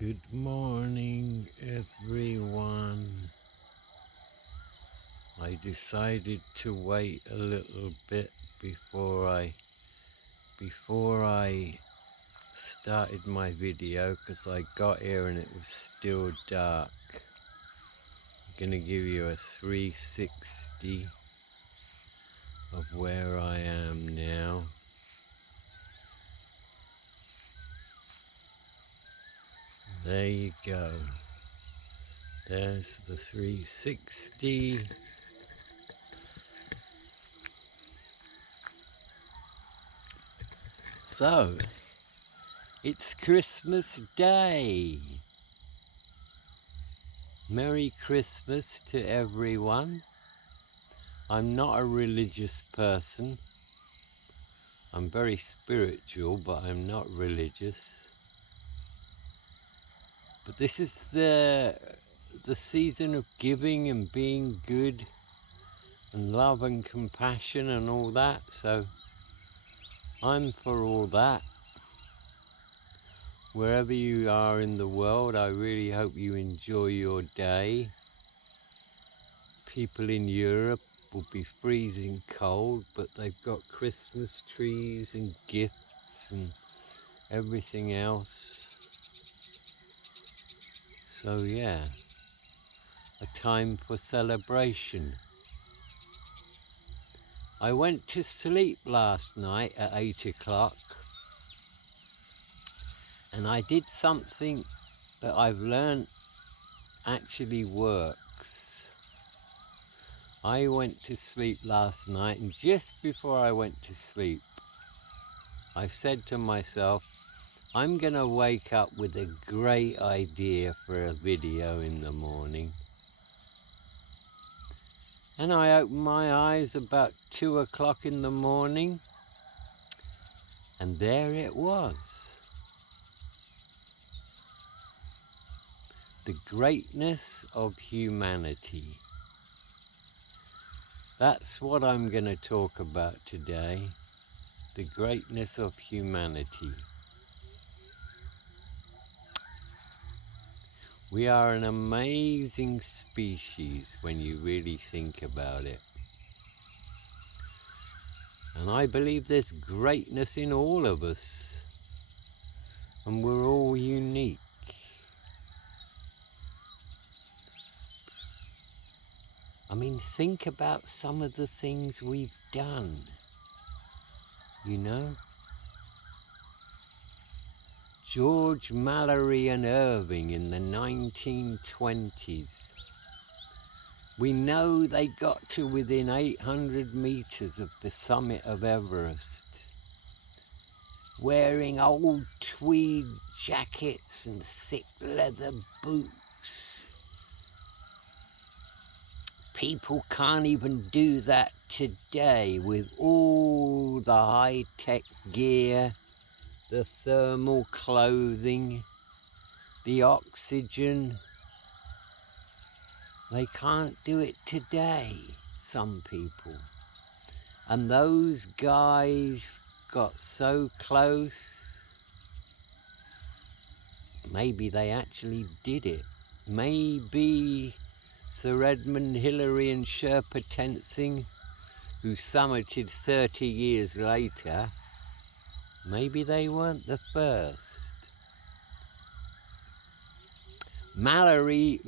Good morning, everyone. I decided to wait a little bit before I started my video because I got here and it was still dark. I'm gonna give you a 360 of where I am now. There you go. There's the 360. So, it's Christmas Day. Merry Christmas to everyone. I'm not a religious person. I'm very spiritual, but I'm not religious. But this is the season of giving and being good and love and compassion and all that, so I'm for all that. Wherever you are in the world, I really hope you enjoy your day. People in Europe will be freezing cold, but they've got Christmas trees and gifts and everything else. So yeah, a time for celebration. I went to sleep last night at 8 o'clock and I did something that I've learned actually works. I went to sleep last night, and just before I went to sleep, I said to myself, I'm gonna wake up with a great idea for a video in the morning. And I opened my eyes about 2 o'clock in the morning, and there it was. The greatness of humanity. That's what I'm going to talk about today. The greatness of humanity. We are an amazing species when you really think about it. And I believe there's greatness in all of us. And we're all unique. I mean, think about some of the things we've done, you know? George Mallory and Irving in the 1920s. We know they got to within 800 meters of the summit of Everest, wearing old tweed jackets and thick leather boots. People can't even do that today with all the high-tech gear, the thermal clothing, the oxygen. They can't do it today, some people. And those guys got so close, maybe they actually did it. Maybe Sir Edmund Hillary and Sherpa Tenzing, who summited 30 years later, maybe they weren't the first. Mallory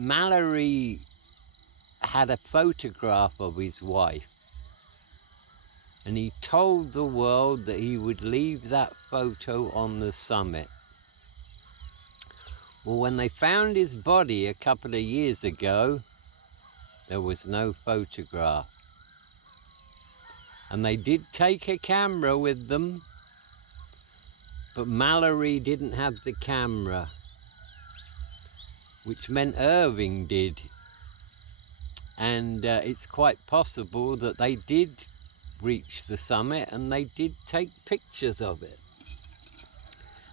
had a photograph of his wife, and he told the world that he would leave that photo on the summit. Well, when they found his body a couple of years ago, there was no photograph. And they did take a camera with them, but Mallory didn't have the camera, which meant Irving did. And it's quite possible that they did reach the summit and they did take pictures of it.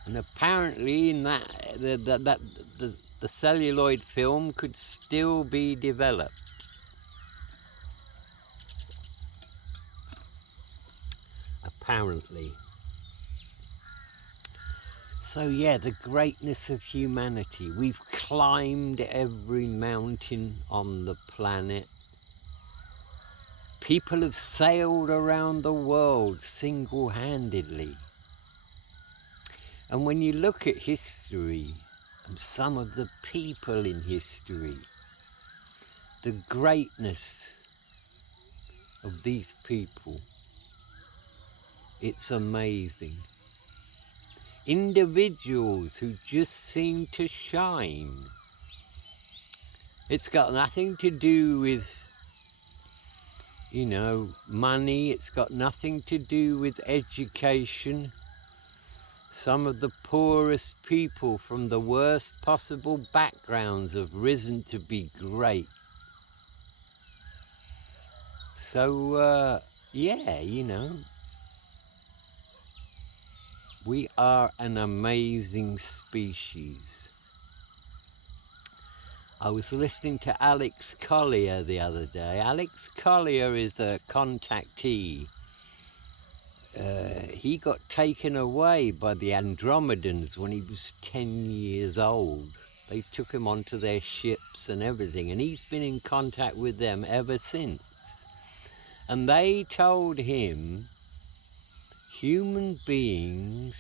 And apparently in that the celluloid film could still be developed. Apparently. So yeah, the greatness of humanity. We've climbed every mountain on the planet. People have sailed around the world single-handedly. And when you look at history and some of the people in history, the greatness of these people, it's amazing. Individuals who just seem to shine. It's got nothing to do with, you know, money. It's got nothing to do with education. Some of the poorest people from the worst possible backgrounds have risen to be great. So, yeah, you know, we are an amazing species. I was listening to Alex Collier the other day. Alex Collier is a contactee. He got taken away by the Andromedans when he was 10 years old. They took him onto their ships and everything, and he's been in contact with them ever since. And they told him human beings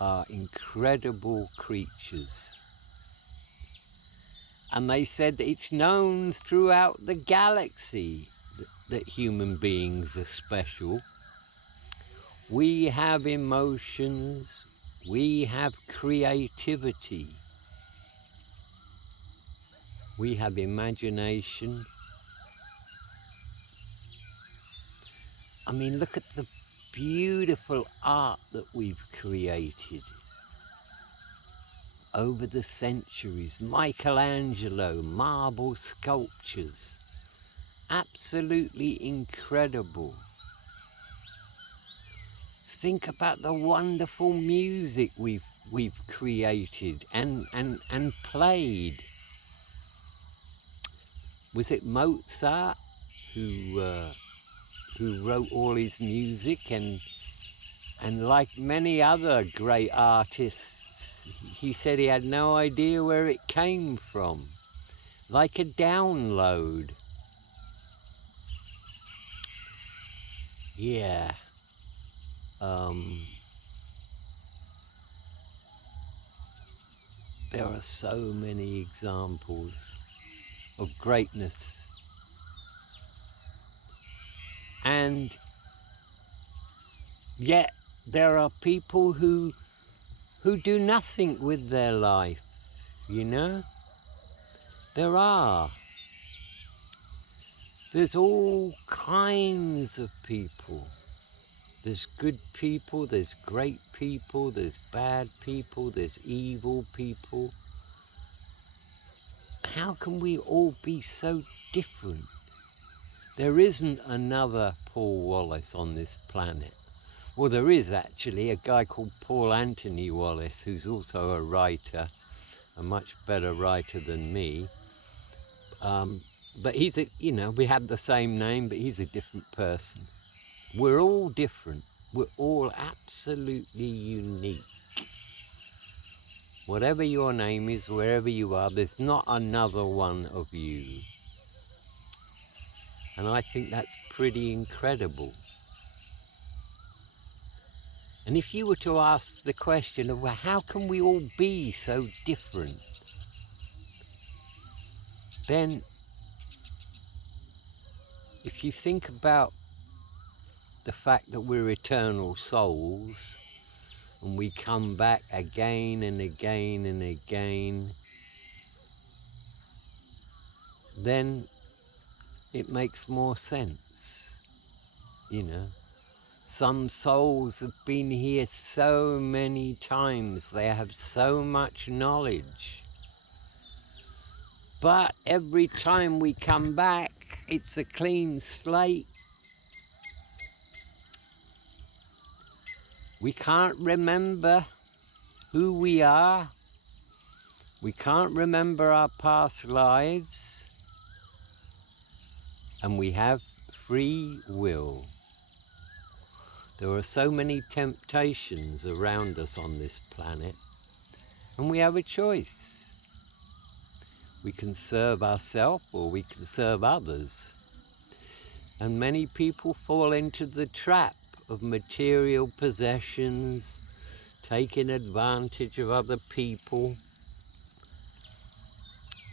are incredible creatures. And they said that it's known throughout the galaxy that human beings are special. We have emotions, we have creativity, we have imagination. I mean, look at the beautiful art that we've created over the centuries. Michelangelo, marble sculptures, absolutely incredible. Think about the wonderful music we've created and played. Was it Mozart who wrote all his music, and like many other great artists, he said he had no idea where it came from, like a download. Yeah. There are so many examples of greatness, and yet there are people who do nothing with their life, you know? There are. There's all kinds of people. There's good people, there's great people, there's bad people, there's evil people. How can we all be so different? There isn't another Paul Wallace on this planet. Well, there is actually a guy called Paul Anthony Wallace, who's also a writer, a much better writer than me. But he's you know, we have the same name, but he's a different person. We're all different. We're all absolutely unique. Whatever your name is, wherever you are, there's not another one of you. And I think that's pretty incredible. And if you were to ask the question of, well, how can we all be so different? Then, if you think about the fact that we're eternal souls, and we come back again and again and again, then it makes more sense, you know. Some souls have been here so many times, they have so much knowledge. But every time we come back, it's a clean slate. We can't remember who we are. We can't remember our past lives. And we have free will. There are so many temptations around us on this planet, and we have a choice. We can serve ourselves or we can serve others. And many people fall into the trap of material possessions, taking advantage of other people.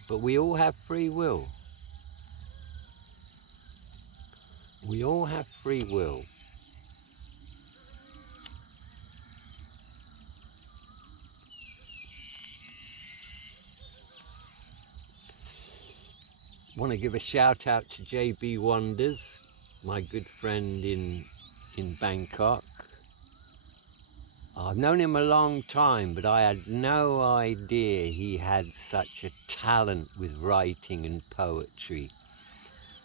But we all have free will. We all have free will. I want to give a shout out to JB Wonders, my good friend in Bangkok. I've known him a long time, but I had no idea he had such a talent with writing and poetry.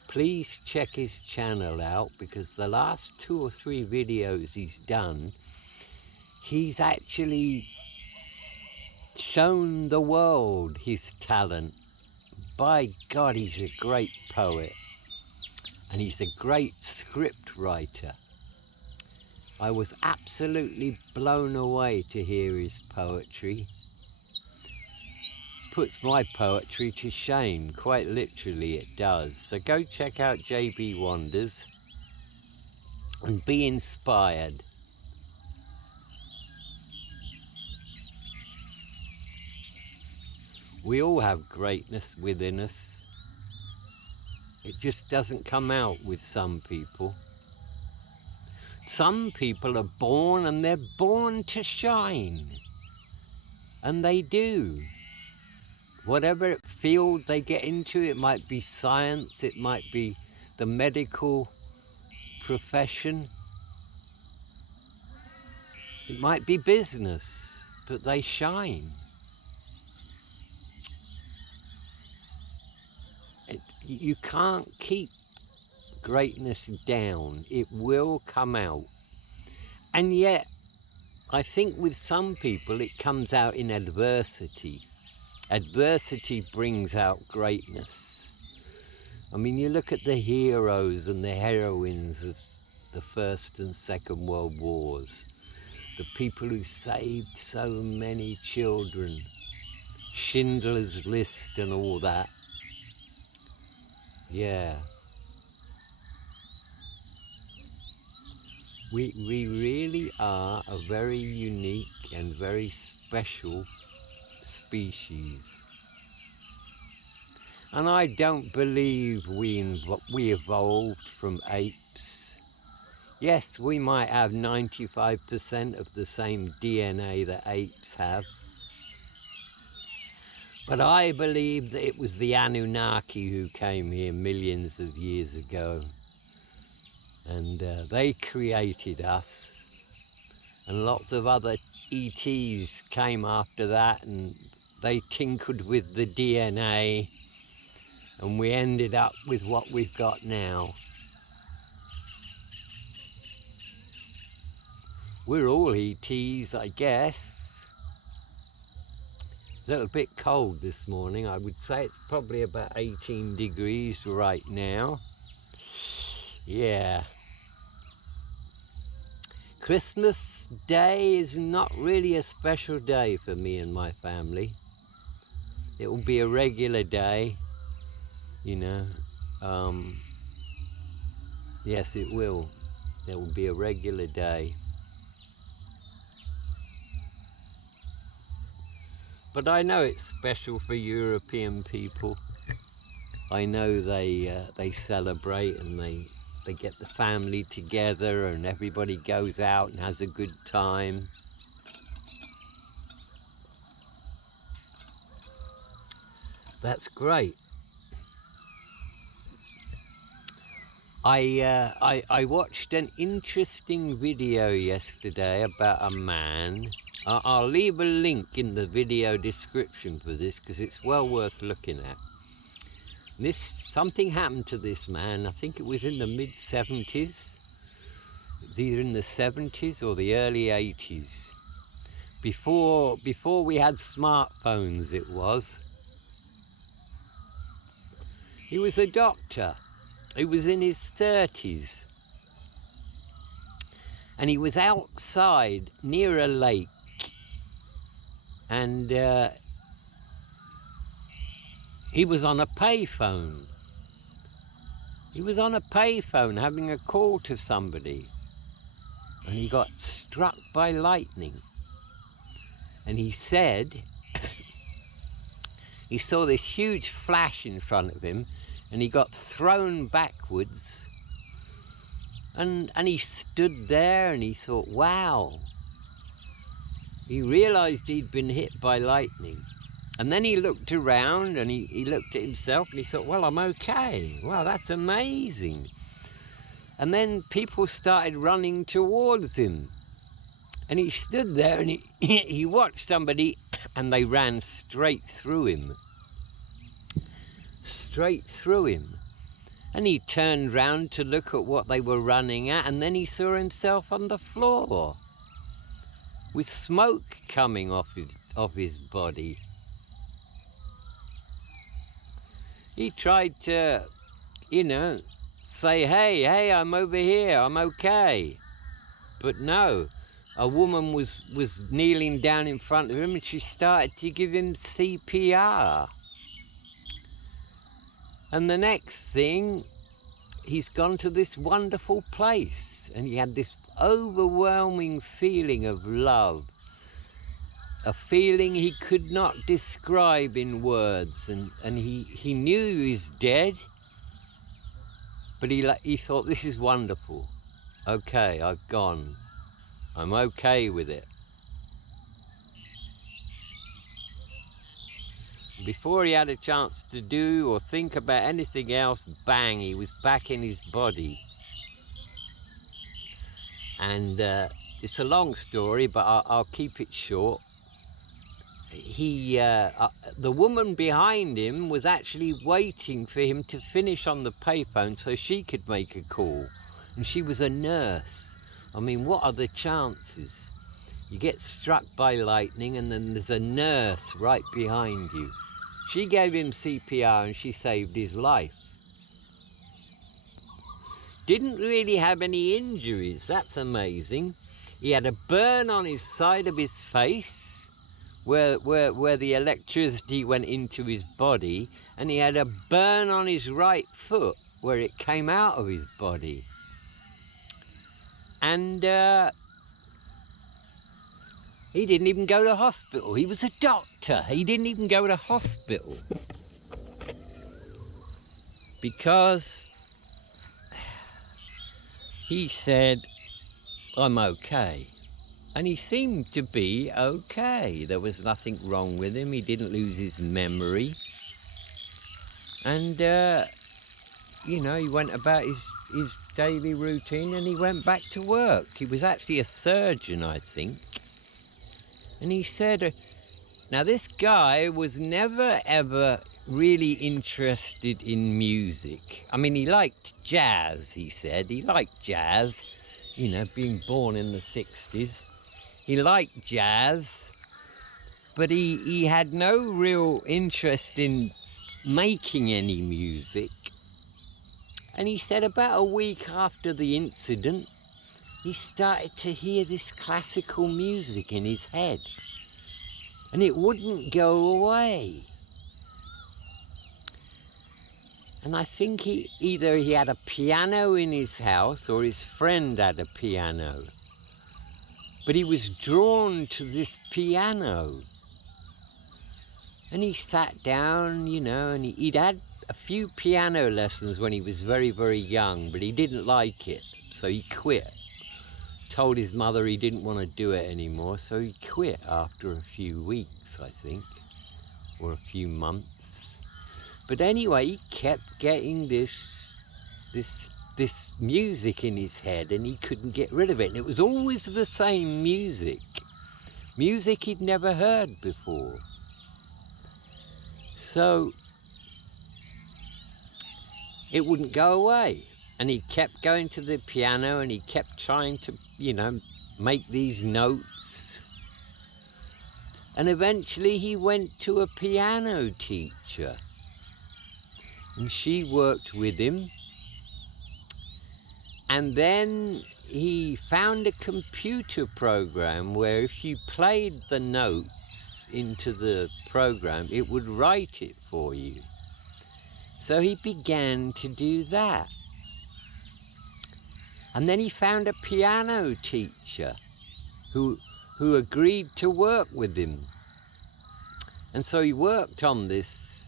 Please check his channel out, because the last 2 or 3 videos he's done, he's actually shown the world his talent. By God, he's a great poet, and he's a great script writer. I was absolutely blown away to hear his poetry. Puts my poetry to shame, quite literally it does. So go check out JB Wonders and be inspired. We all have greatness within us. It just doesn't come out with some people. Some people are born and they're born to shine. And they do. Whatever field they get into, it might be science, it might be the medical profession, it might be business, but they shine. You can't keep greatness down. It will come out. And yet, I think with some people it comes out in adversity. Adversity brings out greatness. I mean, you look at the heroes and the heroines of the First and Second World Wars, the people who saved so many children, Schindler's List and all that. Yeah. We really are a very unique and very special species. And I don't believe we evolved from apes. Yes, we might have 95% of the same DNA that apes have. But I believe that it was the Anunnaki who came here millions of years ago. And they created us. And lots of other ETs came after that, and they tinkered with the DNA. And we ended up with what we've got now. We're all ETs, I guess. A little bit cold this morning. I would say it's probably about 18 degrees right now. Yeah. Christmas Day is not really a special day for me and my family. It will be a regular day, you know. Yes, it will. It will be a regular day. But I know it's special for European people. I know they celebrate and they get the family together and everybody goes out and has a good time. That's great. I watched an interesting video yesterday about a man. I'll leave a link in the video description for this because it's well worth looking at. Something happened to this man. I think it was in the mid-70s. It was either in the 70s or the early 80s. Before we had smartphones, it was. He was a doctor. He was in his 30s. and he was outside near a lake, and he was on a payphone. He was on a payphone having a call to somebody, and he got struck by lightning. And he said he saw this huge flash in front of him, and he got thrown backwards, and he stood there and he thought, wow. He realized he'd been hit by lightning. And then he looked around and he looked at himself and he thought, well, I'm okay. Wow, that's amazing. And then people started running towards him. And he stood there and he watched somebody, and they ran straight through him. Straight through him. And he turned round to look at what they were running at, and then he saw himself on the floor with smoke coming off his body. He tried to, say, hey, I'm over here, I'm okay. But no, a woman was kneeling down in front of him, and she started to give him CPR. And the next thing, he's gone to this wonderful place, and he had this overwhelming feeling of love, a feeling he could not describe in words, and he knew he was dead, but he thought, this is wonderful. Okay, I've gone. I'm okay with it. Before he had a chance to do or think about anything else, bang, he was back in his body. And it's a long story, but I'll keep it short. The woman behind him was actually waiting for him to finish on the payphone so she could make a call. And she was a nurse. I mean, what are the chances? You get struck by lightning and then there's a nurse right behind you. She gave him CPR and she saved his life. Didn't really have any injuries, that's amazing. He had a burn on his side of his face, where the electricity went into his body, and he had a burn on his right foot where it came out of his body. And he didn't even go to hospital. He was a doctor. He didn't even go to hospital. Because he said, I'm okay. And he seemed to be okay. There was nothing wrong with him. He didn't lose his memory. And, he went about his daily routine, and he went back to work. He was actually a surgeon, I think. And he said, now this guy was never, ever really interested in music. I mean, he liked jazz, he said. He liked jazz, being born in the 60s. He liked jazz, but he had no real interest in making any music. And he said about a week after the incident, he started to hear this classical music in his head. And it wouldn't go away. And I think either he had a piano in his house or his friend had a piano. But he was drawn to this piano. And he sat down, and he'd had a few piano lessons when he was very, very young, but he didn't like it, so he quit. Told his mother he didn't want to do it anymore, so he quit after a few weeks, I think, or a few months. But anyway, he kept getting this music in his head, and he couldn't get rid of it. And it was always the same music he'd never heard before. So it wouldn't go away. And he kept going to the piano, and he kept trying to, make these notes. And eventually he went to a piano teacher. And she worked with him. And then he found a computer program where if you played the notes into the program, it would write it for you. So he began to do that. And then he found a piano teacher who agreed to work with him. And so he worked on this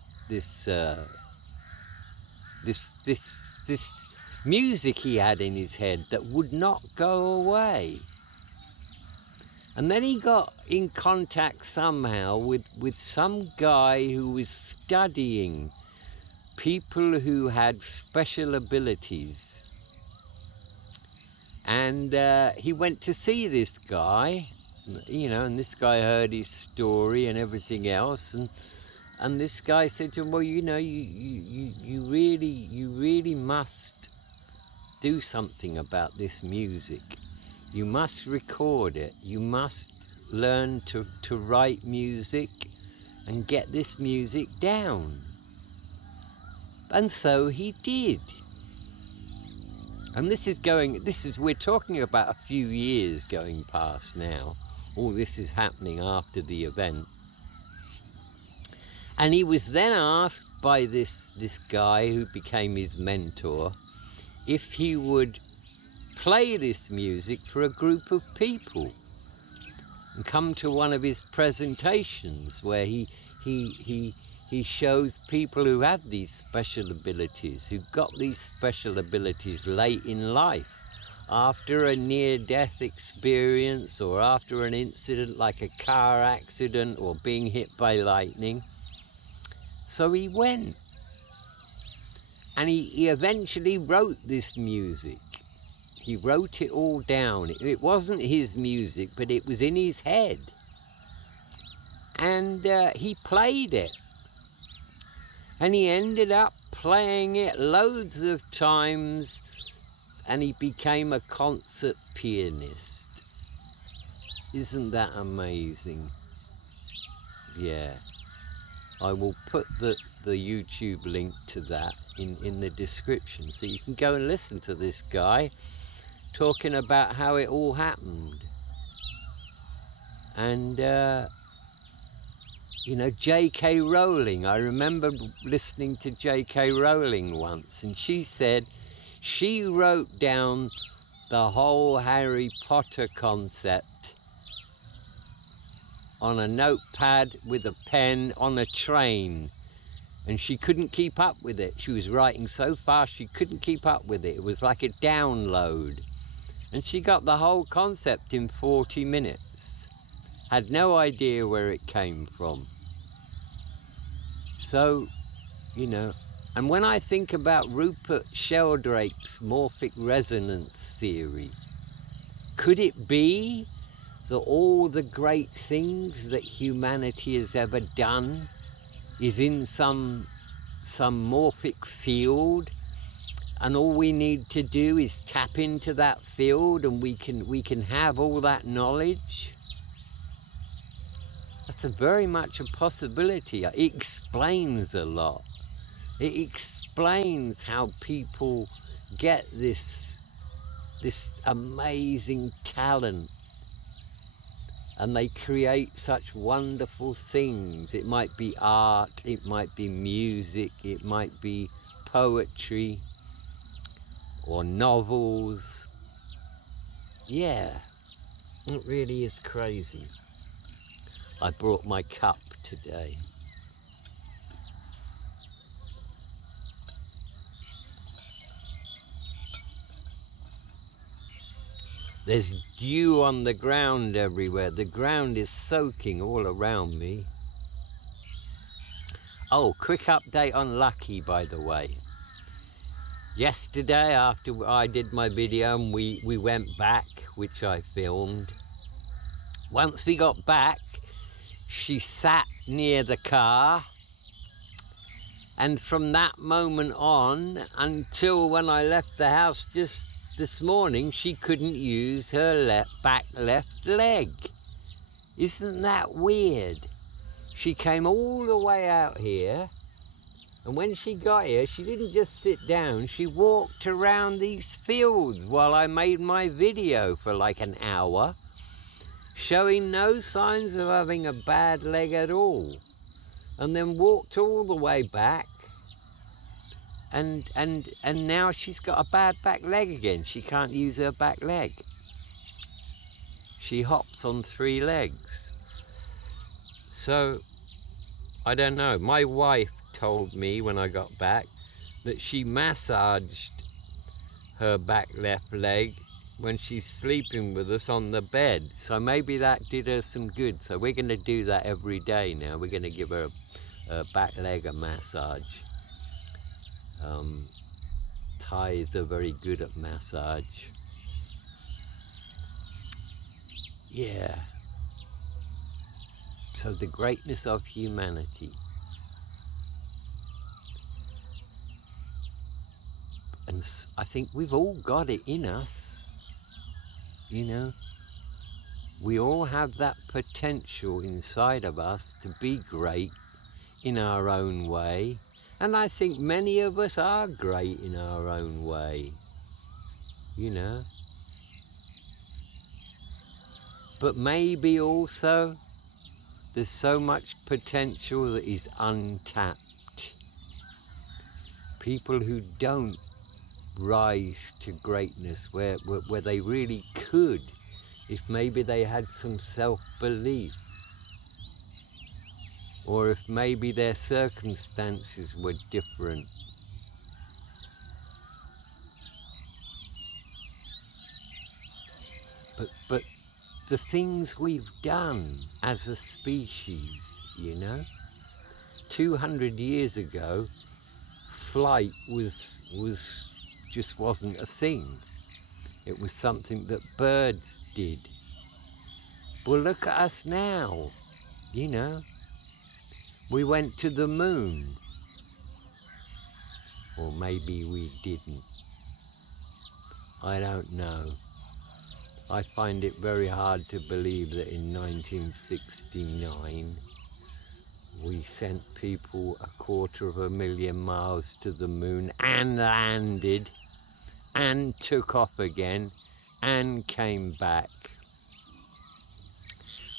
music he had in his head that would not go away. And then he got in contact somehow with some guy who was studying people who had special abilities. And he went to see this guy, you know, and this guy heard his story and everything else, and this guy said to him, well, you know, you really must do something about this music. You must record it. You must learn to write music and get this music down. And so he did. And we're talking about a few years going past now. All this is happening after the event. And he was then asked by this guy who became his mentor if he would play this music for a group of people and come to one of his presentations where he shows people who have these special abilities, who got these special abilities late in life, after a near-death experience or after an incident like a car accident or being hit by lightning. So he went, and he eventually wrote this music. He wrote it all down. It wasn't his music, but it was in his head. And he played it. And he ended up playing it loads of times, and he became a concert pianist. Isn't that amazing? Yeah. I will put the YouTube link to that in the description, so you can go and listen to this guy talking about how it all happened. And you know, J.K. Rowling, I remember listening to J.K. Rowling once, and she said she wrote down the whole Harry Potter concept on a notepad with a pen on a train, and she couldn't keep up with it. She was writing so fast she couldn't keep up with it. It was like a download. And she got the whole concept in 40 minutes. Had no idea where it came from. So, you know, and when I think about Rupert Sheldrake's morphic resonance theory, could it be that all the great things that humanity has ever done is in some morphic field, and all we need to do is tap into that field and we can have all that knowledge? That's very much a possibility. It explains a lot. It explains how people get this amazing talent, and they create such wonderful things. It might be art, it might be music, it might be poetry or novels. Yeah, it really is crazy. I brought my cup today. There's dew on the ground everywhere. The ground is soaking all around me. Oh, quick update on Lucky, by the way. Yesterday, after I did my video and we went back, which I filmed, once we got back, she sat near the car, and from that moment on until when I left the house just this morning, she couldn't use her back left leg. Isn't that weird? She came all the way out here And when she got here, she didn't just sit down, she walked around these fields while I made my video for like an hour, showing no signs of having a bad leg at all. And then walked all the way back, and now she's got a bad back leg again. She can't use her back leg. She hops on 3 legs. So, I don't know. My wife told me when I got back that she massaged her back left leg when she's sleeping with us on the bed. So maybe that did her some good. So we're going to do that every day now. We're going to give her a back leg a massage. Thais are very good at massage. Yeah. So the greatness of humanity. And I think we've all got it in us, you know. We all have that potential inside of us to be great in our own way. And I think many of us are great in our own way, you know. But maybe also there's so much potential that is untapped. People who don't rise to greatness where they really could, if maybe they had some self-belief, or if maybe their circumstances were different. But the things we've done as a species, you know, 200 years ago, flight just wasn't a thing. It was something that birds did. Well, look at us now, you know. We went to the moon. Or maybe we didn't. I don't know. I find it very hard to believe that in 1969 we sent people 250,000 miles to the moon and landed and took off again and came back.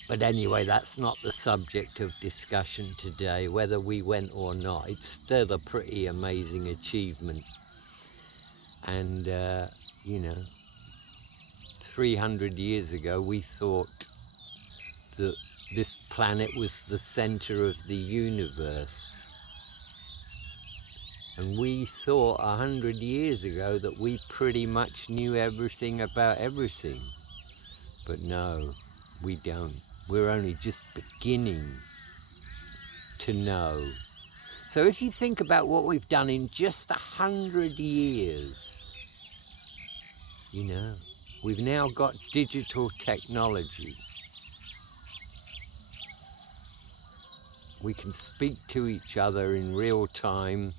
But anyway, that's not the subject of discussion today, whether we went or not. It's still a pretty amazing achievement. And, you know, 300 years ago, we thought that this planet was the center of the universe. And we thought 100 years ago that we pretty much knew everything about everything. But no, we don't. We're only just beginning to know. So if you think about what we've done in just 100 years, you know, we've now got digital technology. We can speak to each other in real time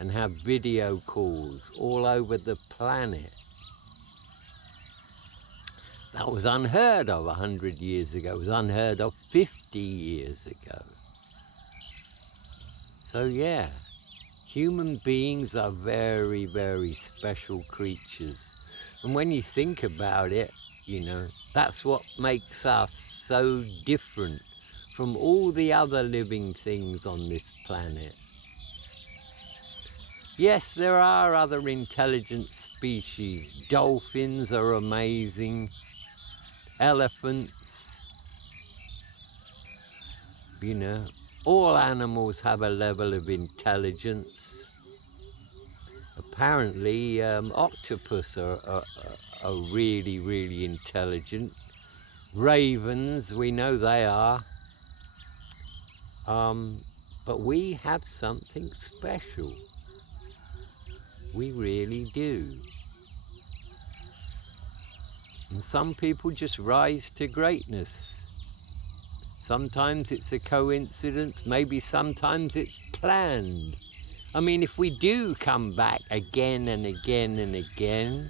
and have video calls all over the planet. That was unheard of 100 years ago. It was unheard of 50 years ago. So yeah, human beings are very, very special creatures. And when you think about it, you know, that's what makes us so different from all the other living things on this planet. Yes, there are other intelligent species. Dolphins are amazing. Elephants, you know, all animals have a level of intelligence. Apparently, octopus are really, really intelligent. Ravens, we know they are. But we have something special. We really do. And some people just rise to greatness. Sometimes it's a coincidence, maybe sometimes it's planned. I mean, if we do come back again and again and again,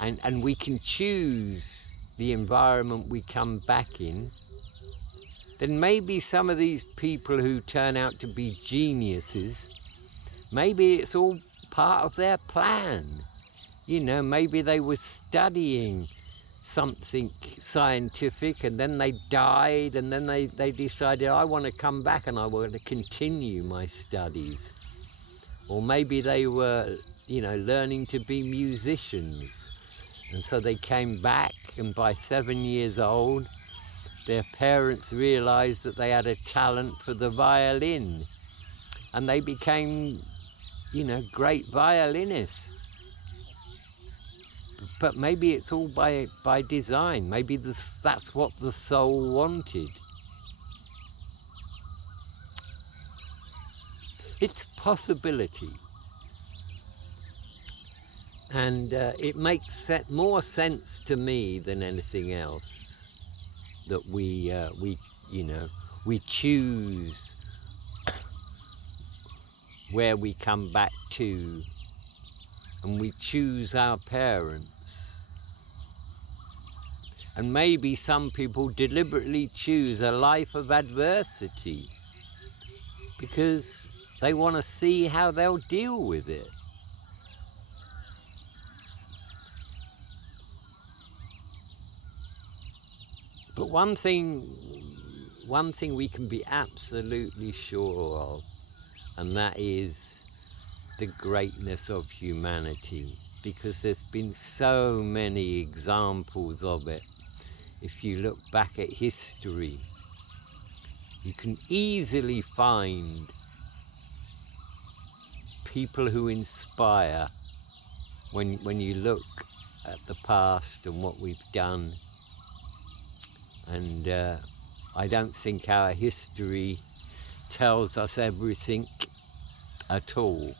and we can choose the environment we come back in, then maybe some of these people who turn out to be geniuses Maybe it's all part of their plan. You know, maybe they were studying something scientific and then they died, and then they decided, I want to come back and I want to continue my studies. Or maybe they were, you know, learning to be musicians, and so they came back, and by 7 years old their parents realized that they had a talent for the violin, and they became, you know, great violinists. But maybe it's all by design. Maybe that's what the soul wanted. It's a possibility. And it makes more sense to me than anything else that we you know, we choose where we come back to, and we choose our parents. And maybe some people deliberately choose a life of adversity because they want to see how they'll deal with it. But one thing we can be absolutely sure of, and that is the greatness of humanity, because there's been so many examples of it. If you look back at history, you can easily find people who inspire when you look at the past and what we've done. And I don't think our history tells us everything at all.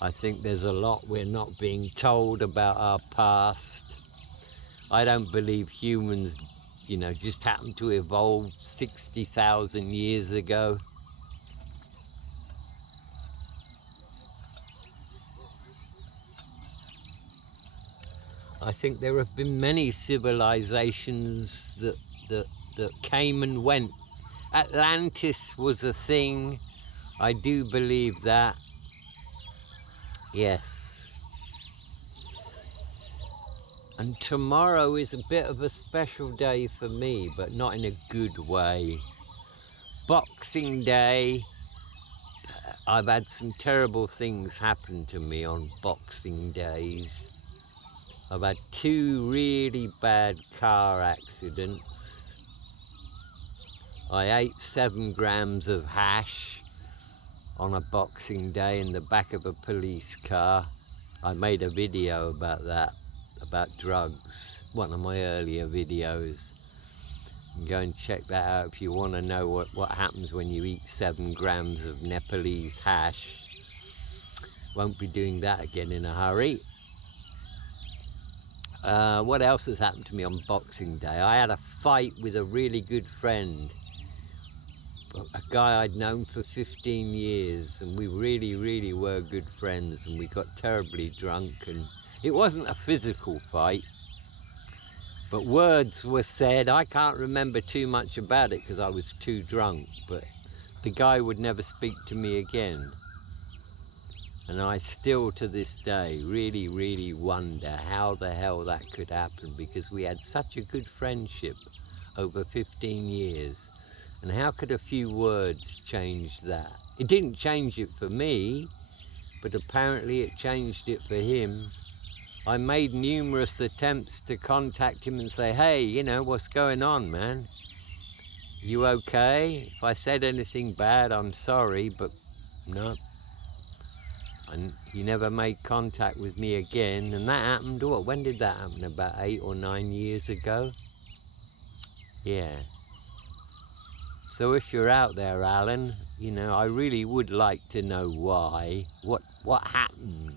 I think there's a lot we're not being told about our past. I don't believe humans, you know, just happened to evolve 60,000 years ago. I think there have been many civilizations that came and went. Atlantis was a thing. I do believe that. Yes. And tomorrow is a bit of a special day for me, but not in a good way. Boxing Day. I've had some terrible things happen to me on Boxing Days. I've had 2 really bad car accidents. I ate 7 grams of hash on a Boxing Day in the back of a police car. I made a video about that, about drugs, one of my earlier videos. Go and check that out if you want to know what happens when you eat 7 grams of Nepalese hash. Won't be doing that again in a hurry. What else has happened to me on Boxing Day? I had a fight with a really good friend, a guy I'd known for 15 years, and we really were good friends, and we got terribly drunk, and it wasn't a physical fight, but words were said. I can't remember too much about it because I was too drunk, but the guy would never speak to me again. And I still, to this day, really wonder how the hell that could happen, because we had such a good friendship over 15 years. And how could a few words change that? It didn't change it for me, but apparently it changed it for him. I made numerous attempts to contact him and say, hey, you know, what's going on, man? You okay? If I said anything bad, I'm sorry, but no. And he never made contact with me again, and that happened, what, when did that happen? About 8 or 9 years ago? Yeah. So if you're out there, Alan, you know, I really would like to know why, what happened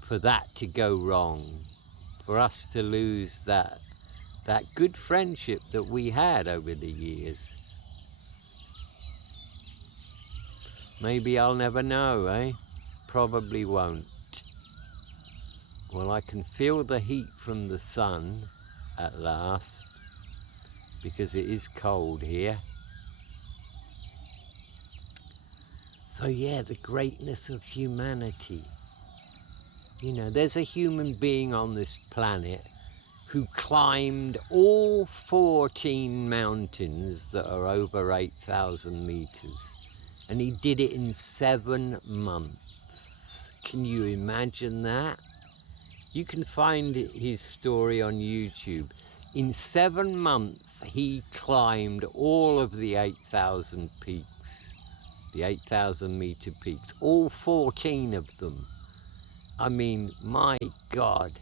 for that to go wrong, for us to lose that good friendship that we had over the years. Maybe I'll never know, eh? Probably won't. Well, I can feel the heat from the sun at last, because it is cold here. So yeah, the greatness of humanity. You know, there's a human being on this planet who climbed all 14 mountains that are over 8,000 meters. And he did it in 7 months. Can you imagine that? You can find his story on YouTube. In 7 months, he climbed all of the 8,000 peaks, the 8,000 meter peaks, all 14 of them. I mean, my God,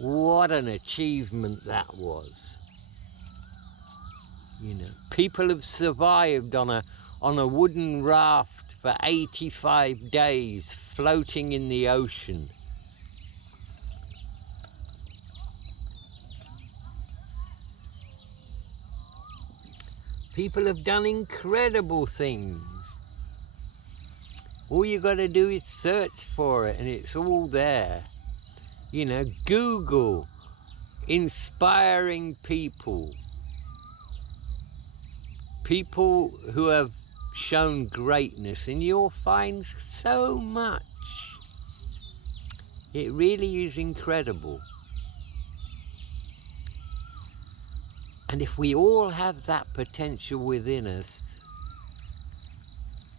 what an achievement that was. You know, people have survived on a wooden raft for 85 days, floating in the ocean. People have done incredible things. All you got to do is search for it and it's all there. You know, Google inspiring people. People who have shown greatness, and you'll find so much. It really is incredible. And if we all have that potential within us,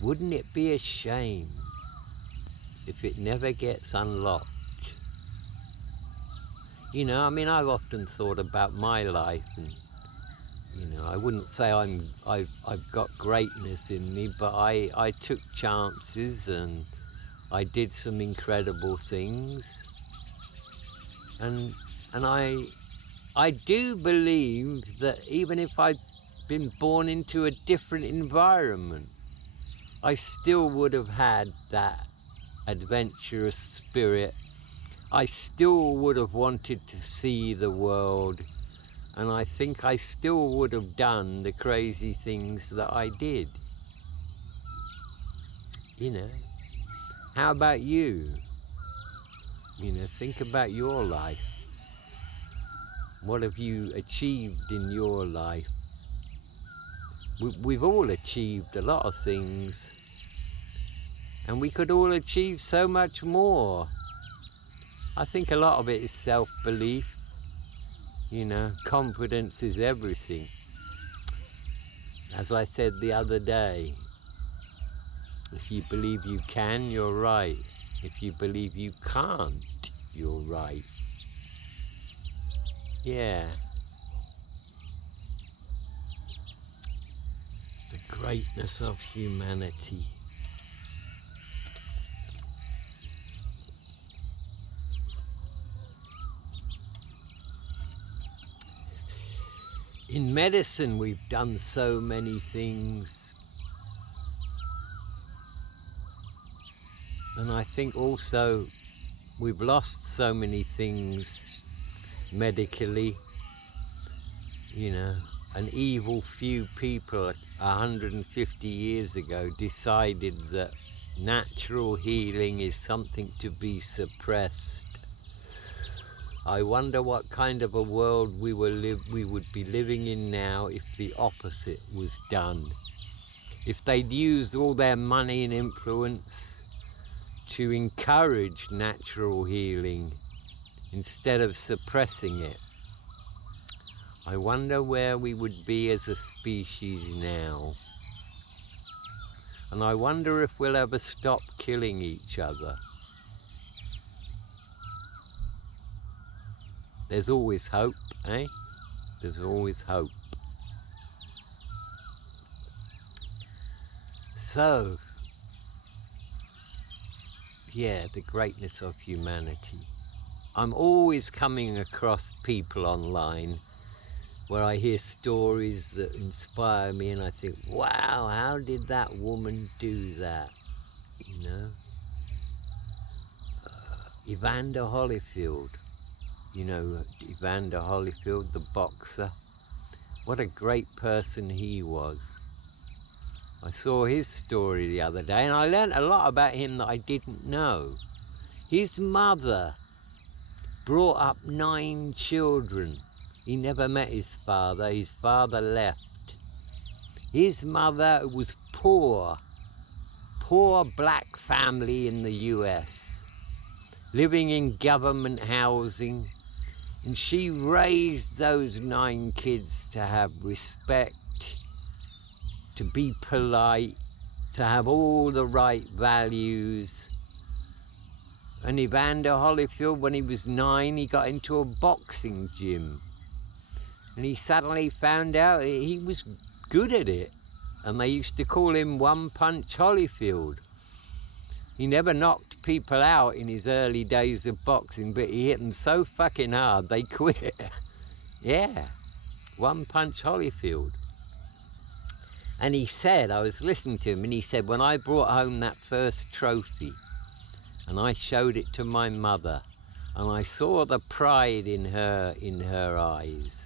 wouldn't it be a shame if it never gets unlocked? You know, I mean, I've often thought about my life, and you know, I wouldn't say I've got greatness in me, but I took chances and I did some incredible things, and I do believe that even if I'd been born into a different environment, I still would have had that adventurous spirit. I still would have wanted to see the world, and I think I still would have done the crazy things that I did. You know, how about you? You know, think about your life. What have you achieved in your life? We've all achieved a lot of things, and we could all achieve so much more. I think a lot of it is self-belief. You know, confidence is everything. As I said the other day, if you believe you can, you're right. If you believe you can't, you're right. Yeah. The greatness of humanity. In medicine, we've done so many things. And I think also we've lost so many things medically. You know, an evil few people 150 years ago decided that natural healing is something to be suppressed. I wonder what kind of a world we would be living in now if the opposite was done. If they'd used all their money and influence to encourage natural healing instead of suppressing it. I wonder where we would be as a species now. And I wonder if we'll ever stop killing each other. There's always hope, eh? There's always hope. So, yeah, the greatness of humanity. I'm always coming across people online where I hear stories that inspire me, and I think, wow, how did that woman do that? You know? Evander Holyfield. You know, Evander Holyfield, the boxer. What a great person he was. I saw his story the other day, and I learned a lot about him that I didn't know. His mother brought up 9 children. He never met his father. His father left. His mother was poor, poor black family in the US, living in government housing, and she raised those 9 kids to have respect, to be polite, to have all the right values. And Evander Holyfield, when he was 9, he got into a boxing gym. And he suddenly found out he was good at it. And they used to call him One Punch Holyfield. He never knocked people out in his early days of boxing, but he hit them so fucking hard they quit. Yeah, One Punch Holyfield. And he said, I was listening to him, and he said, when I brought home that first trophy, and I showed it to my mother, and I saw the pride in her eyes,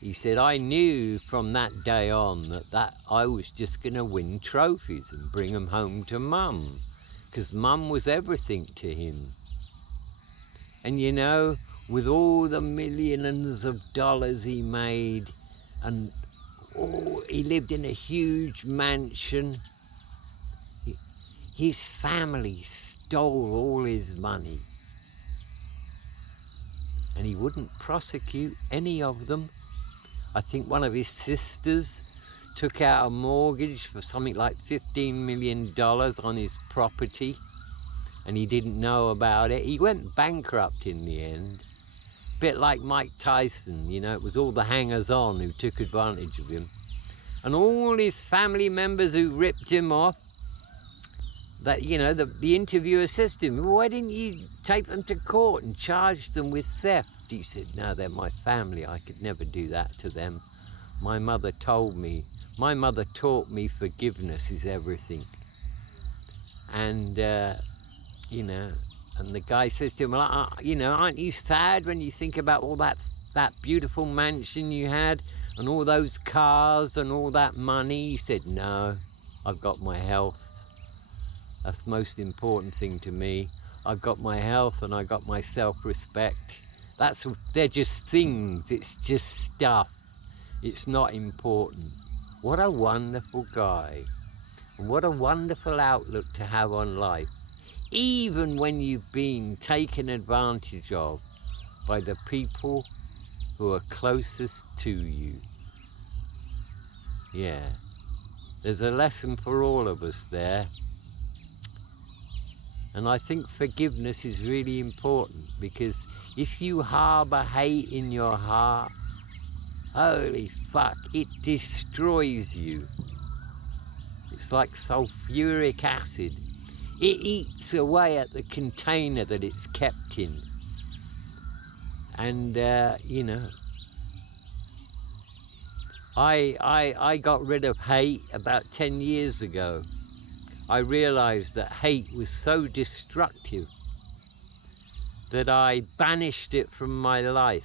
he said, I knew from that day on that I was just going to win trophies and bring them home to Mum, because Mum was everything to him. And you know, with all the millions of dollars he made, and he lived in a huge mansion, his family stole all his money. And he wouldn't prosecute any of them. I think one of his sisters took out a mortgage for something like $15 million on his property, and he didn't know about it. He went bankrupt in the end. Bit like Mike Tyson, you know, it was all the hangers-on who took advantage of him. And all his family members who ripped him off, that, you know, the interviewer says to him, why didn't you take them to court and charge them with theft? He said, no, they're my family. I could never do that to them. My mother taught me forgiveness is everything. And, you know, and the guy says to him, well, you know, aren't you sad when you think about all that beautiful mansion you had and all those cars and all that money? He said, no, I've got my health. That's the most important thing to me. I've got my health and I got my self-respect. They're just things, it's just stuff. It's not important. What a wonderful guy. And what a wonderful outlook to have on life. Even when you've been taken advantage of by the people who are closest to you. Yeah, there's a lesson for all of us there. And I think forgiveness is really important, because if you harbor hate in your heart, holy fuck, it destroys you. It's like sulfuric acid. It eats away at the container that it's kept in. And, you know, I got rid of hate about 10 years ago. I realized that hate was so destructive that I banished it from my life.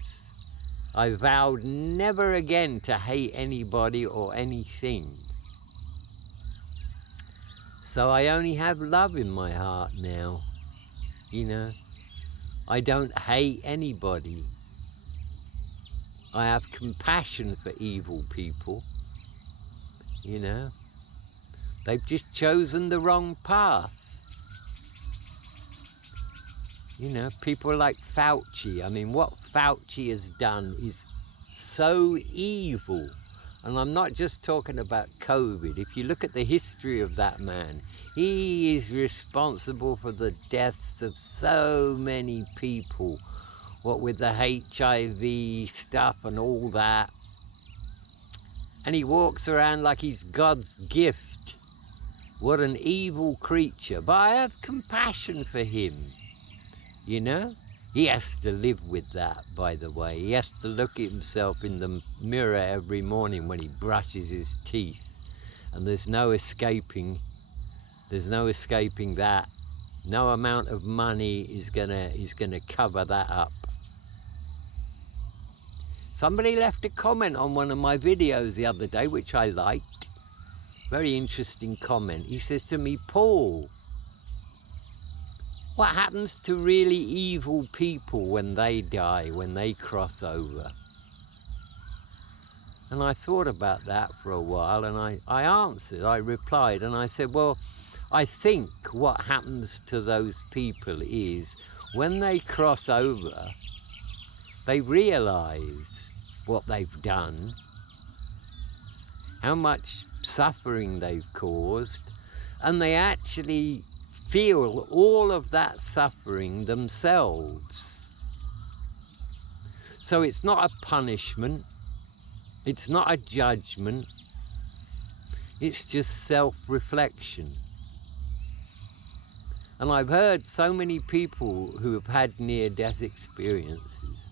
I vowed never again to hate anybody or anything. So I only have love in my heart now, you know. I don't hate anybody. I have compassion for evil people, you know. They've just chosen the wrong path. You know, people like Fauci. I mean, what Fauci has done is so evil. And I'm not just talking about COVID. If you look at the history of that man, he is responsible for the deaths of so many people. What with the HIV stuff and all that. And he walks around like he's God's gift. What an evil creature. But I have compassion for him. You know? He has to live with that, by the way. He has to look at himself in the mirror every morning when he brushes his teeth. And there's no escaping that. No amount of money is gonna cover that up. Somebody left a comment on one of my videos the other day, which I liked. Very interesting comment. He says to me, Paul, what happens to really evil people when they die, when they cross over? And I thought about that for a while, and I answered, I replied, and I said, well, I think what happens to those people is when they cross over, they realise what they've done, how much suffering they've caused, and they actually feel all of that suffering themselves. So it's not a punishment, it's not a judgment, it's just self-reflection. And I've heard so many people who have had near-death experiences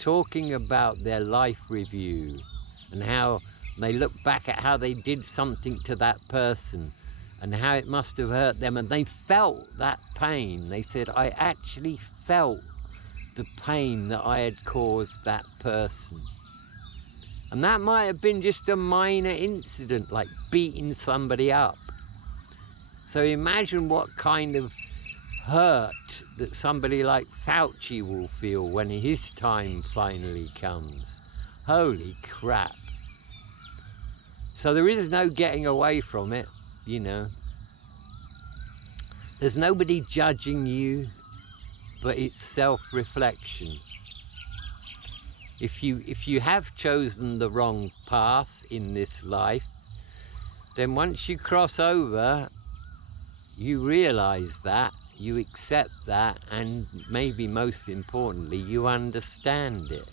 talking about their life review and how they look back at how they did something to that person and how it must have hurt them, and they felt that pain. They said, I actually felt the pain that I had caused that person. And that might have been just a minor incident, like beating somebody up. So imagine what kind of hurt that somebody like Fauci will feel when his time finally comes. Holy crap. So there is no getting away from it, you know. There's nobody judging you, but it's self-reflection. If you have chosen the wrong path in this life, then once you cross over, you realise that, you accept that, and maybe most importantly, you understand it.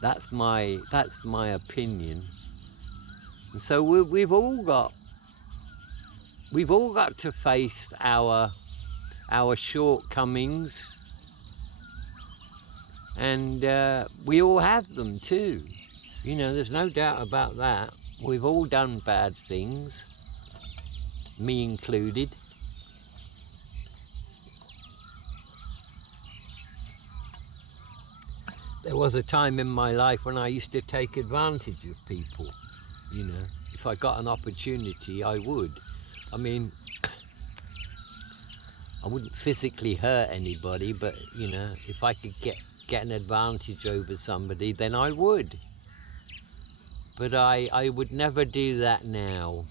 That's my opinion. And so we've all got to face our shortcomings, and we all have them too. You know, there's no doubt about that. We've all done bad things, me included. There was a time in my life when I used to take advantage of people, you know. If I got an opportunity, I would. I mean, I wouldn't physically hurt anybody, but, you know, if I could get an advantage over somebody, then I would. But I would never do that now.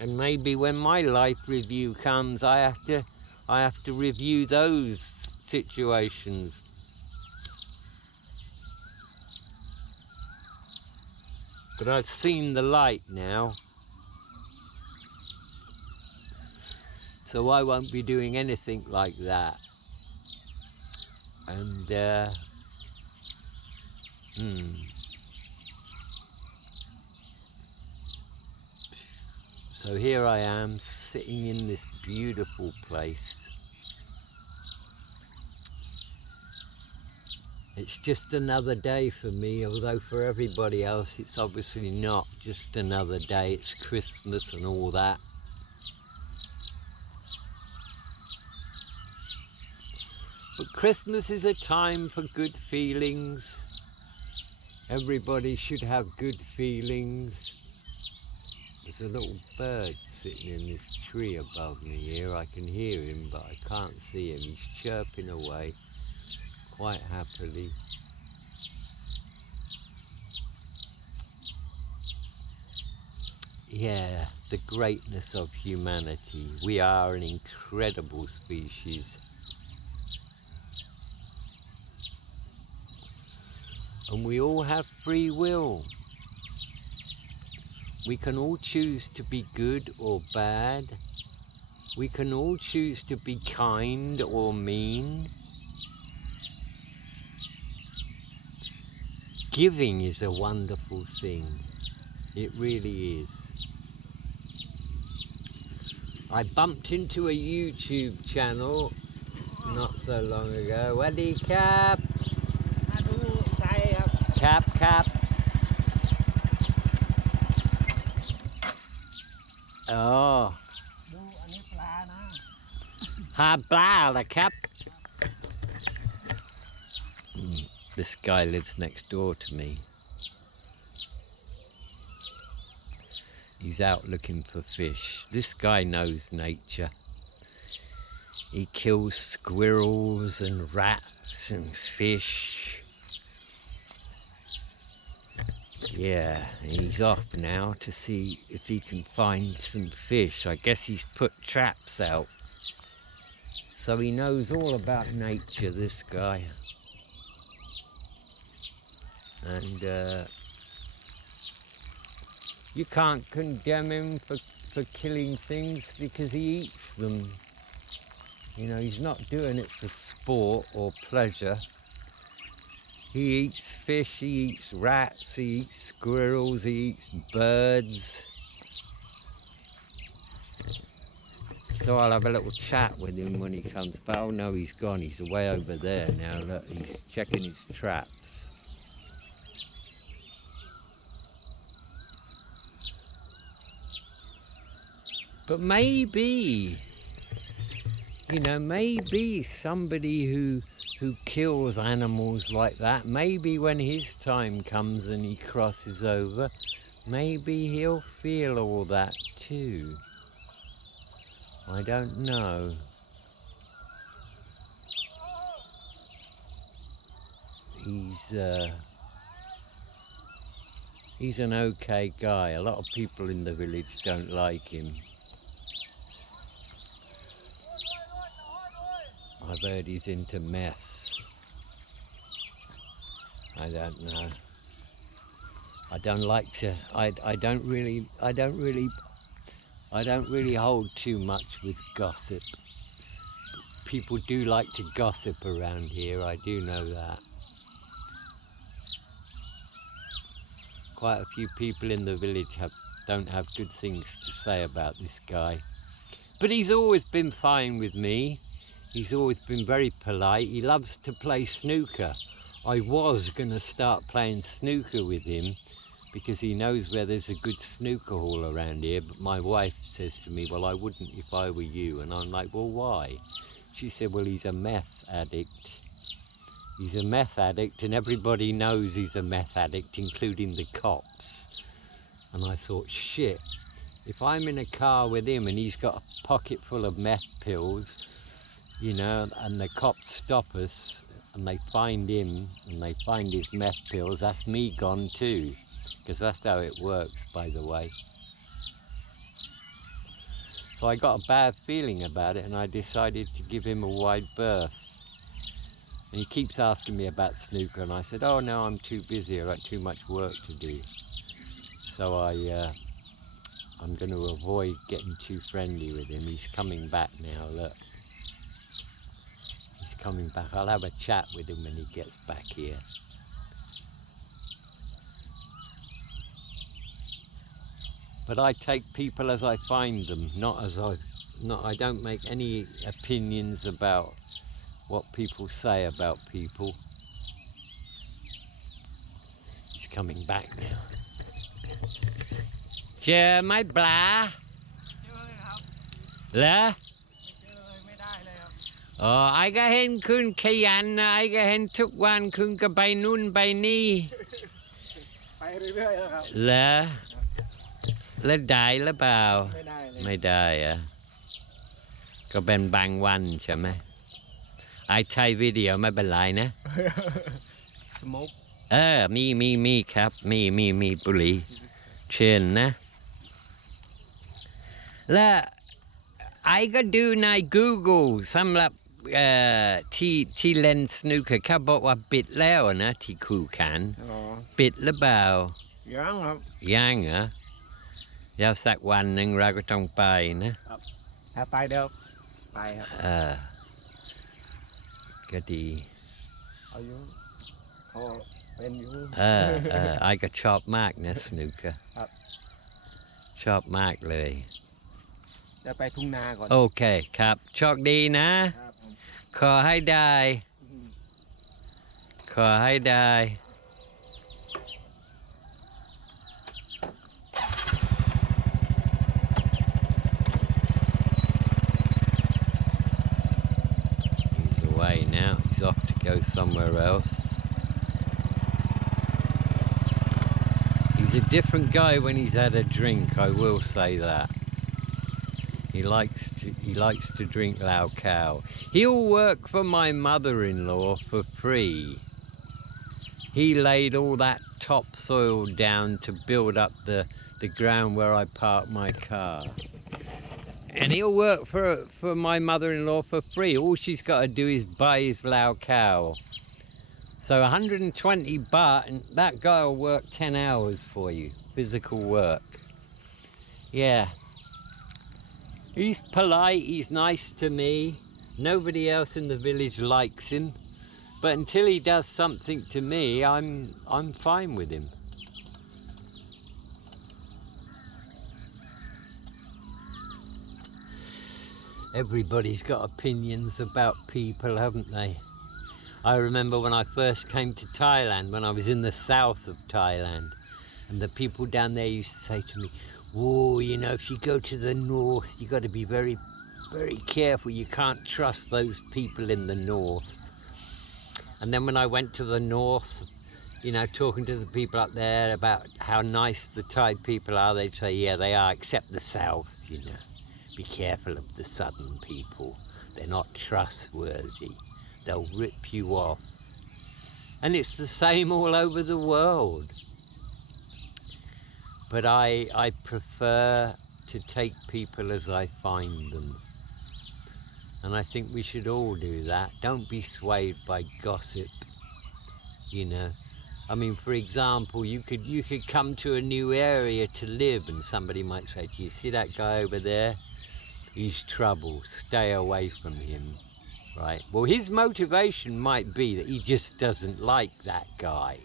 And maybe when my life review comes, I have to review those situations. But I've seen the light now, so I won't be doing anything like that. And so here I am, sitting in this beautiful place. It's just another day for me, although for everybody else it's obviously not just another day. It's Christmas and all that. But Christmas is a time for good feelings. Everybody should have good feelings. There's a little bird sitting in this tree above me here. I can hear him, but I can't see him. He's chirping away quite happily. Yeah, the greatness of humanity. We are an incredible species. And we all have free will. We can all choose to be good or bad. We can all choose to be kind or mean. Giving is a wonderful thing. It really is. I bumped into a YouTube channel not so long ago. Waddy cap. Cap. Oh. Hard blah, the cap. This guy lives next door to me. He's out looking for fish. This guy knows nature. He kills squirrels and rats and fish. Yeah, he's off now to see if he can find some fish. I guess he's put traps out. So he knows all about nature, this guy. And you can't condemn him for killing things because he eats them. You know, he's not doing it for sport or pleasure. He eats fish, he eats rats, he eats squirrels, he eats birds. So I'll have a little chat with him when he comes back. Oh no, he's gone, he's way over there now. Look, he's checking his traps. But maybe, you know, maybe somebody who kills animals like that, maybe when his time comes and he crosses over, maybe he'll feel all that too. I don't know. He's an okay guy. A lot of people in the village don't like him. I've heard he's into meth. I don't know. I don't like to. I don't really hold too much with gossip. People do like to gossip around here. I do know that. Quite a few people in the village don't have good things to say about this guy. But he's always been fine with me. He's always been very polite. He loves to play snooker. I was going to start playing snooker with him because he knows where there's a good snooker hall around here. But my wife says to me, well, I wouldn't if I were you. And I'm like, well, why? She said, well, he's a meth addict. He's a meth addict and everybody knows he's a meth addict, including the cops. And I thought, shit, if I'm in a car with him and he's got a pocket full of meth pills, you know, and the cops stop us and they find him and they find his meth pills, that's me gone too. Because that's how it works, by the way. So I got a bad feeling about it and I decided to give him a wide berth. And he keeps asking me about snooker and I said, oh no, I'm too busy, I've got too much work to do. So I'm going to avoid getting too friendly with him. He's coming back now, look. He's coming back. I'll have a chat with him when he gets back here. But I take people as I find them, I don't make any opinions about what people say about people. He's coming back now. เจอไหมปลาเหรออ๋อไอ้ก็เห็นคุณขยันนะไอ้ก็เห็นทุกวันคุณก็ไปนู่นไปนี่ไปเรื่อยๆแล้วครับเหรอแล้วได้หรือเปล่าไม่ได้อะก็เป็นบางวันใช่ไหมไอ้ใช้วิดีโอไม่เป็นไรนะสโมกมีครับมีบุหรี่เชิญนะและไอ้ก็ดูใน Google สำหรับที่เล่นสนุกเกอร์เขาบอกว่าปิดแล้วนะที่คูขันปิดหรือเปล่ายังครับยังเหรอเดี๋ยวสักวันหนึ่งเราก็ต้องไปนะครับถ้าไปเดี๋ยวไปครับก็ดีอายุพอเป็นอยู่ไอ้ก็ชอบมากนะสนุกเกอร์ชอบมากเลยจะไปทุ่งนาก่อนโอเคครับโชคดีนะขอให้ได้He's away now. He's off to go somewhere else. He's a different guy when he's had a drink, I will say that. He likes to drink Lao Cow. He'll work for my mother-in-law for free. He laid all that topsoil down to build up the ground where I park my car. And he'll work for my mother-in-law for free. All she's got to do is buy his Lao cow. So 120 baht, and that guy will work 10 hours for you, physical work. Yeah. He's polite, he's nice to me. Nobody else in the village likes him. But until he does something to me, I'm fine with him. Everybody's got opinions about people, haven't they? I remember when I first came to Thailand, when I was in the south of Thailand, and the people down there used to say to me, whoa, you know, if you go to the north, you got to be very, very careful. You can't trust those people in the north. And then when I went to the north, you know, talking to the people up there about how nice the Thai people are, they'd say, yeah, they are, except the south, you know. Be careful of the southern people. They're not trustworthy. They'll rip you off. And it's the same all over the world. But I prefer to take people as I find them. And I think we should all do that. Don't be swayed by gossip, you know. I mean, for example, you could come to a new area to live and somebody might say to you, see that guy over there? He's trouble, stay away from him, right? Well, his motivation might be that he just doesn't like that guy.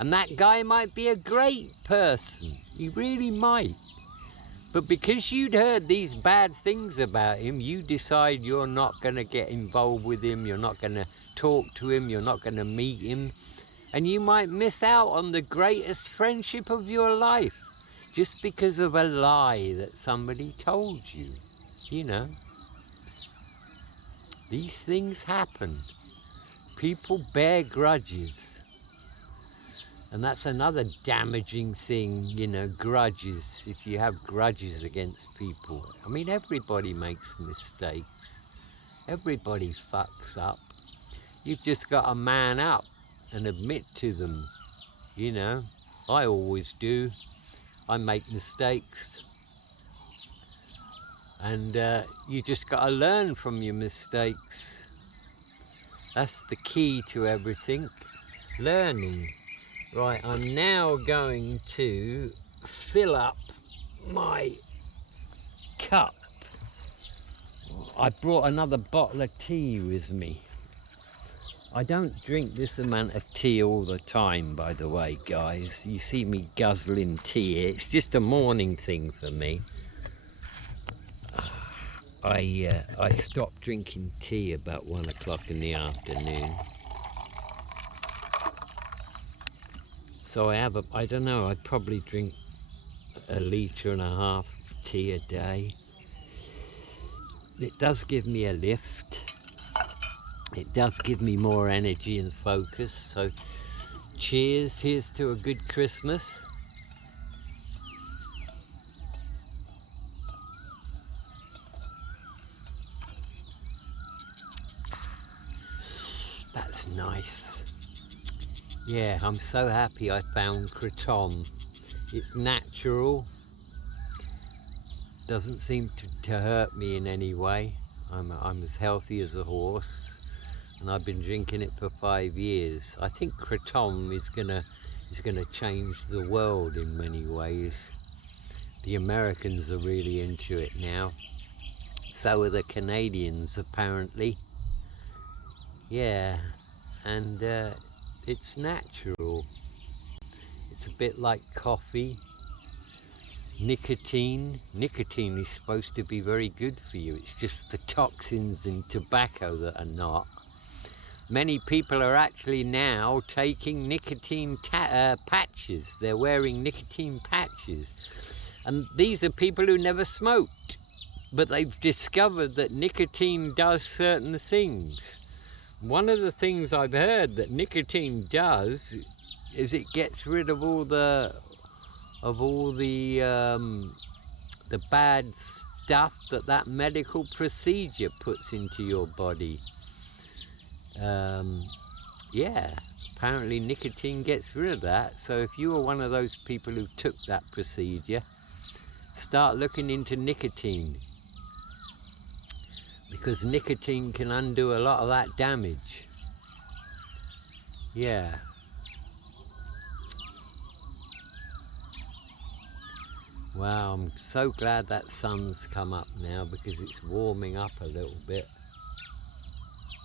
And that guy might be a great person, he really might. But because you'd heard these bad things about him, you decide you're not going to get involved with him, you're not going to talk to him, you're not going to meet him. And you might miss out on the greatest friendship of your life just because of a lie that somebody told you, you know. These things happen. People bear grudges. And that's another damaging thing, you know, grudges. If you have grudges against people. I mean, everybody makes mistakes. Everybody fucks up. You've just got to man up and admit to them, you know. I always do. I make mistakes. And you just got to learn from your mistakes. That's the key to everything. Learning. Right, I'm now going to fill up my cup. I brought another bottle of tea with me. I don't drink this amount of tea all the time, by the way, guys. You see me guzzling tea. It's just a morning thing for me. I stopped drinking tea about 1 o'clock in the afternoon. So I don't know, I probably drink 1.5 litres of tea a day. It does give me a lift. It does give me more energy and focus. So cheers, here's to a good Christmas. That's nice. Yeah, I'm so happy I found kratom. It's natural. Doesn't seem to hurt me in any way. I'm as healthy as a horse, and I've been drinking it for 5 years. I think kratom is gonna change the world in many ways. The Americans are really into it now. So are the Canadians, apparently. Yeah, and it's natural. It's a bit like coffee. Nicotine is supposed to be very good for you. It's just the toxins in tobacco that are not. Many people are actually now taking nicotine patches. They're wearing nicotine patches. And these are people who never smoked. But they've discovered that nicotine does certain things. One of the things I've heard that nicotine does is it gets rid of all the bad stuff that medical procedure puts into your body. Yeah, apparently nicotine gets rid of that. So if you were one of those people who took that procedure, start looking into nicotine, because nicotine can undo a lot of that damage. Yeah. Wow, I'm so glad that sun's come up now, because it's warming up a little bit.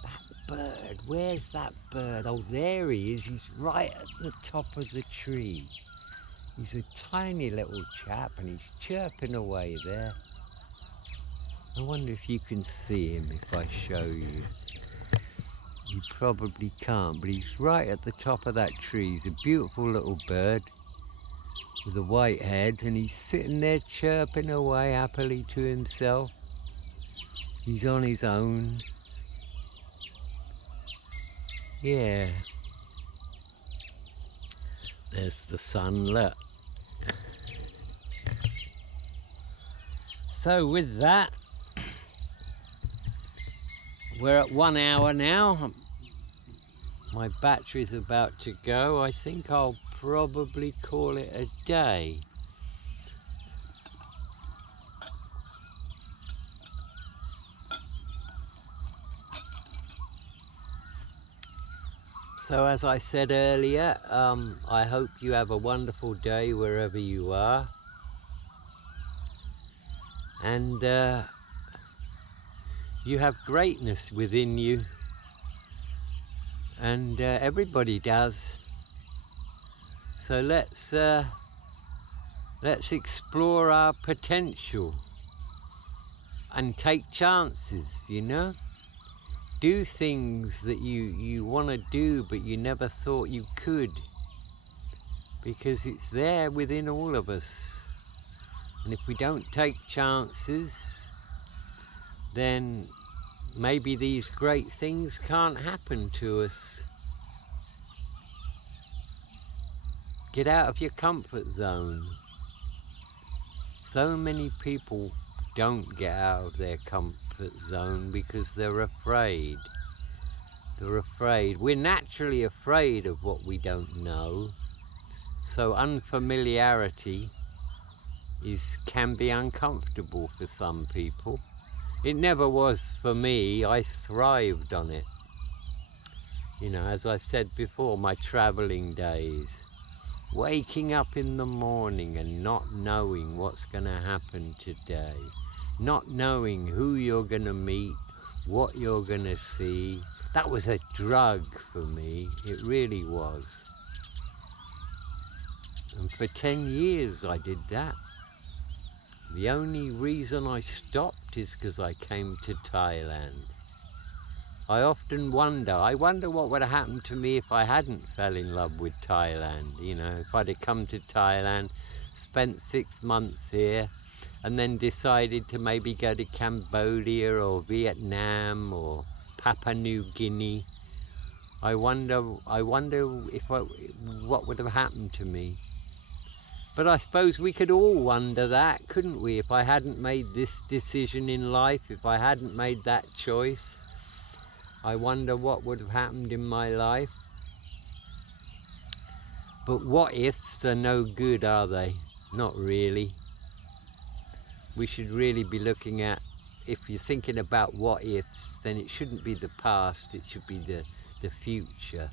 That bird, where's that bird? Oh, there he is. He's right at the top of the tree. He's a tiny little chap and he's chirping away there. I wonder if you can see him if I show you. You probably can't, but he's right at the top of that tree. He's a beautiful little bird with a white head, and he's sitting there chirping away happily to himself. He's on his own. Yeah. There's the sun, look. So with that, we're at 1 hour now. My battery's about to go. I think I'll probably call it a day. So as I said earlier, I hope you have a wonderful day wherever you are. And you have greatness within you. And everybody does. So let's explore our potential and take chances, you know? Do things that you want to do but you never thought you could, because it's there within all of us. And if we don't take chances, then maybe these great things can't happen to us. Get out of your comfort zone. So many people don't get out of their comfort zone because they're afraid. They're afraid. We're naturally afraid of what we don't know. So unfamiliarity can be uncomfortable for some people. It never was for me. I thrived on it. You know, as I said before, my traveling days. Waking up in the morning and not knowing what's going to happen today. Not knowing who you're going to meet, what you're going to see. That was a drug for me. It really was. And for 10 years I did that. The only reason I stopped is because I came to Thailand. I often wonder, what would have happened to me if I hadn't fell in love with Thailand. You know, if I'd have come to Thailand, spent 6 months here, and then decided to maybe go to Cambodia or Vietnam or Papua New Guinea. I wonder what would have happened to me. But I suppose we could all wonder that, couldn't we? If I hadn't made this decision in life, if I hadn't made that choice, I wonder what would have happened in my life. But what ifs are no good, are they? Not really. We should really be looking at, if you're thinking about what ifs, then it shouldn't be the past, it should be the future.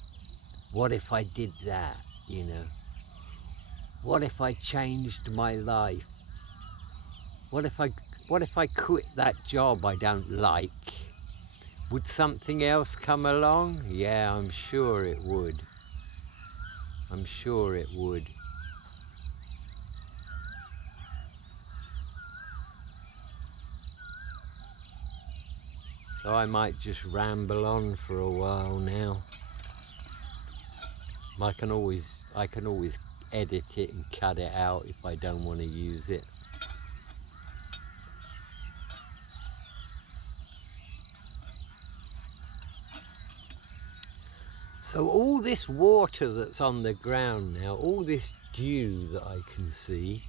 What if I did that, you know? What if I changed my life? What if I quit that job I don't like? Would something else come along? Yeah, I'm sure it would. I'm sure it would. So I might just ramble on for a while now. I can always edit it and cut it out if I don't want to use it. So all this water that's on the ground now, all this dew that I can see,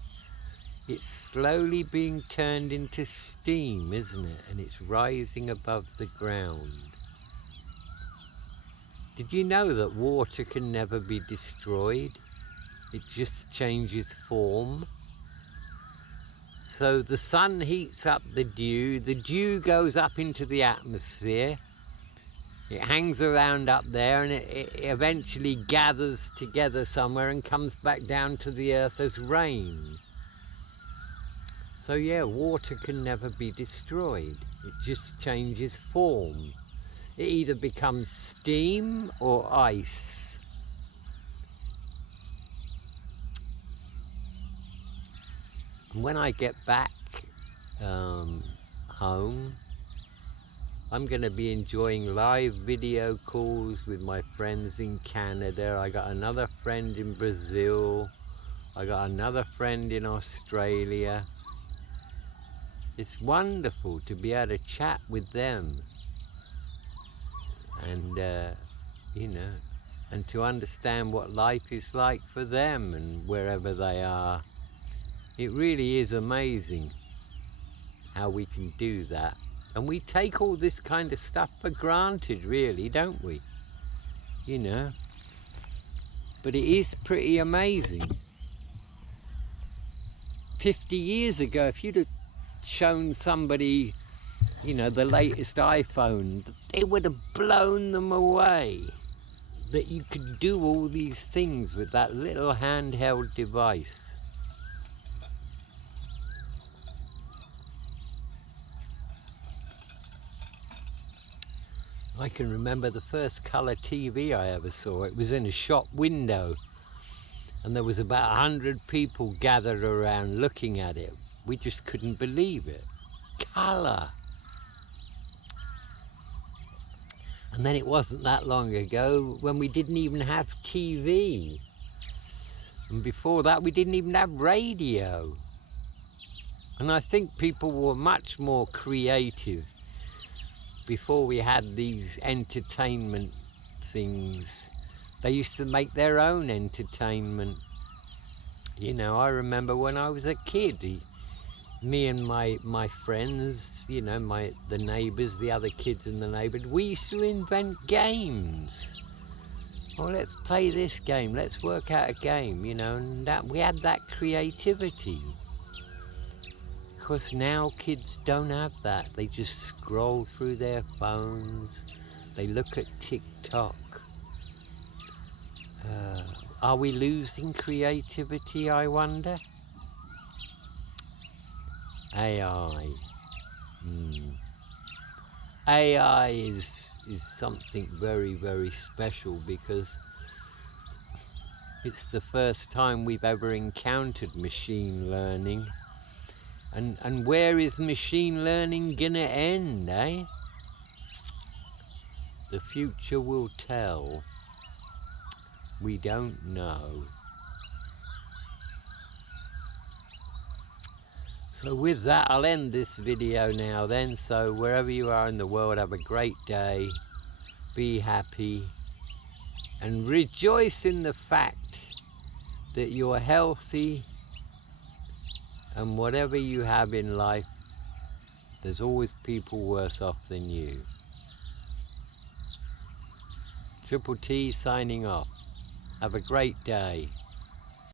it's slowly being turned into steam, isn't it? And it's rising above the ground. Did you know that water can never be destroyed? It just changes form. So the sun heats up the dew goes up into the atmosphere, it hangs around up there, and it eventually gathers together somewhere and comes back down to the earth as rain. So yeah, water can never be destroyed. It just changes form. It either becomes steam or ice. And when I get back home, I'm going to be enjoying live video calls with my friends in Canada. I got another friend in Brazil. I got another friend in Australia. It's wonderful to be able to chat with them and, you know, and to understand what life is like for them and wherever they are. It really is amazing how we can do that. And we take all this kind of stuff for granted, really, don't we? You know. But it is pretty amazing. 50 years ago, if you'd have shown somebody, you know, the latest iPhone, it would have blown them away. That you could do all these things with that little handheld device. I can remember the first colour TV I ever saw. It was in a shop window, and there was about 100 people gathered around looking at it. We just couldn't believe it. Colour! And then it wasn't that long ago when we didn't even have TV. And before that we didn't even have radio. And I think people were much more creative before we had these entertainment things. They used to make their own entertainment. You know, I remember when I was a kid, me and my friends, you know, the neighbours, the other kids in the neighbourhood, we used to invent games. Oh, let's play this game, let's work out a game, you know, and that we had that creativity. Of course, now kids don't have that. They just scroll through their phones, they look at TikTok. Are we losing creativity, I wonder? AI. AI is something very, very special because it's the first time we've ever encountered machine learning. And where is machine learning gonna end, eh? The future will tell. We don't know. So with that, I'll end this video now then. So wherever you are in the world, have a great day. Be happy. And rejoice in the fact that you're healthy, and whatever you have in life, there's always people worse off than you. Triple T signing off. Have a great day.